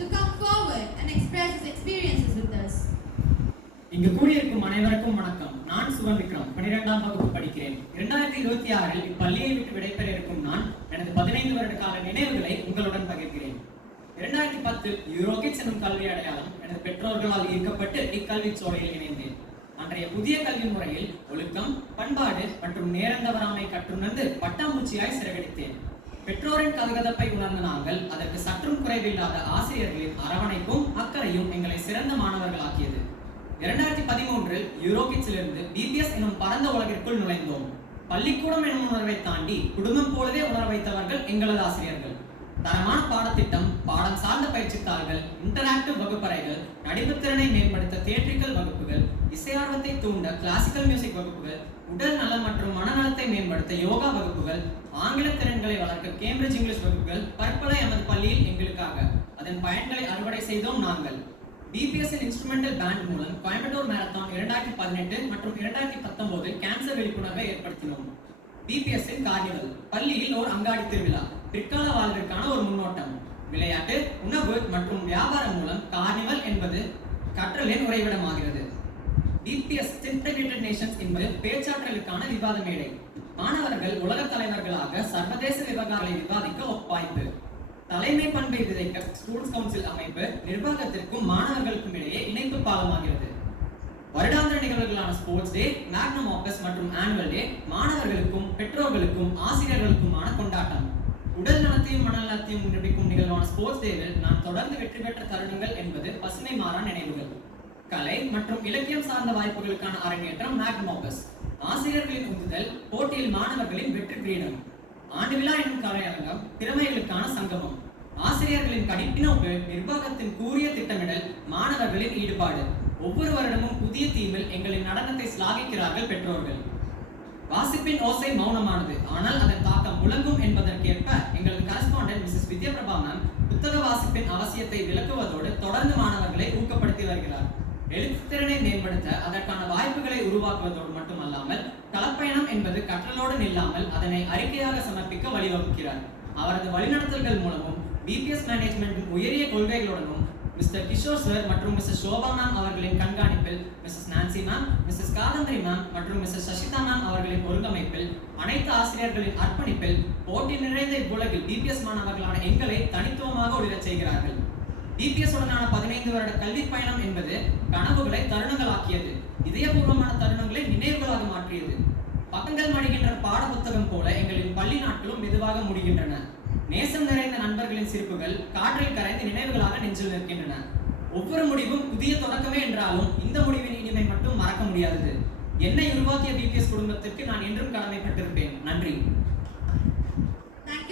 to come forward and express his experiences with us. இங்கு கூடியிருக்கும் அனைவருக்கும் வணக்கம். நான் சுகன் விக்ரம், 12ஆம் வகுப்பு படிக்கிறேன். 2026 இப்பள்ளியை விட்டு விடைபெற இருக்கும் நான் எனது 15 வருட கால நினைவுகளை உங்களுடன் பகிர்கிறேன். 2010 யூரோகிட்ஸ் எனும் கல்வி அடையாளம் எனது பெற்றோர்களால் ஈர்க்கப்பட்டு இக்கல்வி சோலையில் இணைந்தேன். அன்றைய புதிய கல்வி முறையில் ஒழுக்கம், பண்பாடு மற்றும் நேரந்தவராமை கற்றுணர்ந்து பட்டாம்பூச்சியாய் சிறகடித்தேன். பெற்றோரின் கதகதப்பை உணர்ந்த நாங்கள் அதற்கு சற்றும் குறைவில்லாத ஆசிரியர்களின் அரவணைப்பும் அக்கறையும் எங்களை சிறந்த மாணவர்களாக்கியது. 2013 யூரோகிட்ஸிலிருந்து பிபிஎஸ் எனும் பரந்த உலகிற்குள் நுழைந்தோம். பள்ளிக்கூடம் எனும் உணர்வை தாண்டி குடும்பம் போலவே உணர வைத்தவர்கள் எங்களது ஆசிரியர்கள். தரமான பாடத்திட்டம், பாடம் சார்ந்த பயிற்சித்தாள்கள், இன்டராக்டிவ் வகுப்பறைகள், நடிப்புத்திறனை மேம்படுத்த தியேட்ரிக்கல் வகுப்புகள், இசையார்வத்தை தூண்ட கிளாசிக்கல் மியூசிக் வகுப்புகள், உடல் நலம் மற்றும் மனநலத்தை மேம்படுத்த யோகா வகுப்புகள், ஆங்கில திறன்களை வளர்க்க கேம்பிரிட்ஜ் இங்கிலீஷ் வகுப்புகள் பற்பல எமது பள்ளியில் எங்களுக்காக. அதன் பயன்களை அறுவடை செய்தோம் நாங்கள். பிபிஎஸ் இன்ஸ்ட்ருமெண்டல் பேண்ட் மூலம் கோயம்புத்தூர் மாரத்தான் 2018 மற்றும் 2019 கேன்சர் விழிப்புணர்வை ஏற்படுத்தினோம். பிபிஎஸ் கார்னிவல் பள்ளியில் ஒரு அங்காடி திருவிழா, பிற்கால வாழ்விற்கான ஒரு முன்னோட்டம். விளையாட்டு, உணவு மற்றும் வியாபாரம் மூலம் கார்னிவல் என்பது கற்றலின் உறைவிடமாகிறது. பிபிஎஸ் இன்டகிரேட்டட் நேஷன்ஸ் என்பது பேச்சாற்றலுக்கான விவாத மேடை. மாணவர்கள் உலக தலைவர்களாக சர்வதேச விவகாரங்களை விவாதிக்க வாய்ப்பு. தலைமை பண்பை விதைக்க ஸ்டூடெண்ட்ஸ் கவுன்சில் அமைப்பு நிர்வாகத்திற்கும் மாணவர்களுக்கும் இடையே இணைப்பு பாலமாகிறது. வருடாந்திர நிகழ்வுகளான ஸ்போர்ட்ஸ் டே, மேக்னம் ஆபஸ் மற்றும் ஆனுவல் டே மாணவர்களுக்கும் பெற்றோர்களுக்கும் ஆசிரியர்களுக்குமான கொண்டாட்டம். உடல் நலத்தையும் மனநலத்தையும் நிரூபிக்கும் நிகழ்வான ஸ்போர்ட்ஸ் டேவில் நான் தொடர்ந்து வெற்றி பெற்ற தருணங்கள் என்பது பசுமை மாறா நினைவுகள். கலை மற்றும் இலக்கியம் சார்ந்த வாய்ப்புகளுக்கான அரங்கேற்றம் மேக்னம் ஆபஸ். ஆசிரியர்களின் உந்துதல், போட்டியில் மாணவர்களின் வெற்றி கிரீடம். ஆண்டு விழா எனும் கலையரங்கம், திறமைகளுக்கான சங்கமம். ஆசிரியர்களின் கடிப்பினோக்கு, நிர்வாகத்தின் கூறிய திட்டமிடல், மாணவர்களின் ஈடுபாடு. ஒவ்வொரு வருடமும் புதிய தீமில் எங்களின் நடனத்தை சிலாகிக்கிறார்கள் பெற்றோர்கள். வாசிப்பின் ஓசை மௌனமானது, ஆனால் அதன் தாக்கம் முழங்கும் என்பதற்கேற்ப எங்களது கரஸ்பாண்டன்ட் மிஸ்ஸஸ் வித்யாபிரபா மேம் புத்தக வாசிப்பின் அவசியத்தை விளக்குவதோடு தொடர்ந்து மாணவர்களை ஊக்கப்படுத்தி வருகிறார். எழுத்துத்திறனை மேம்படுத்த அதற்கான வாய்ப்புகளை உருவாக்குவதோடு மட்டுமல்லாமல் களப்பயணம் என்பது கற்றலோடு நில்லாமல் அதனை அறிக்கையாக சமர்ப்பிக்க வழிவகுக்கிறார். அவரது வழிநடத்தல்கள் மூலமும் பிபிஎஸ் மேனேஜ்மெண்டின் உயரிய கொள்கைகளுடனும் மிஸ்டர் கிஷோர் சார் மற்றும் மிஸ்ஸஸ் சோபா மேம் அவர்களின் கண்காணிப்பில், மிஸ்ஸஸ் நான்சி மேம், மிஸ்ஸஸ் காதந்திரி மேம் மற்றும் மிஸ்ஸஸ் சசிதா மேம் அவர்களின் ஒருங்கமைப்பில், அனைத்து ஆசிரியர்களின் அர்ப்பணிப்பில் போட்டி நிறைந்த இவ்வுலகில் பிபிஎஸ் மாணவர்களான எங்களை தனித்துவமாக ஒளிரச் செய்கிறார்கள். பிபிஎஸ் உடனான 15 வருட கல்வி பயணம் என்பது கனவுகளை தருணங்களாக்கியது, இதயபூர்வமான தருணங்களை நினைவுகளாக மாற்றியது. பக்கங்கள் மடிகின்ற பாட புத்தகம் போல எங்களின் பள்ளி நாட்களும் மெதுவாக முடிகின்றன. நேசம் நிறைந்த நண்பர்களின் சிரிப்புகள் காற்றில் கரைந்து நினைவுகளாக நெஞ்சில் நிற்கின்றன. ஒவ்வொரு முடிவும் புதிய தொடக்கமே என்றாலும் இந்த முடிவின் இனிமை மட்டும் மறக்க முடியாதது. என்னை உருவாக்கிய பிபிஎஸ் குடும்பத்திற்கு நான் என்றும் கடமைப்பட்டிருப்பேன்.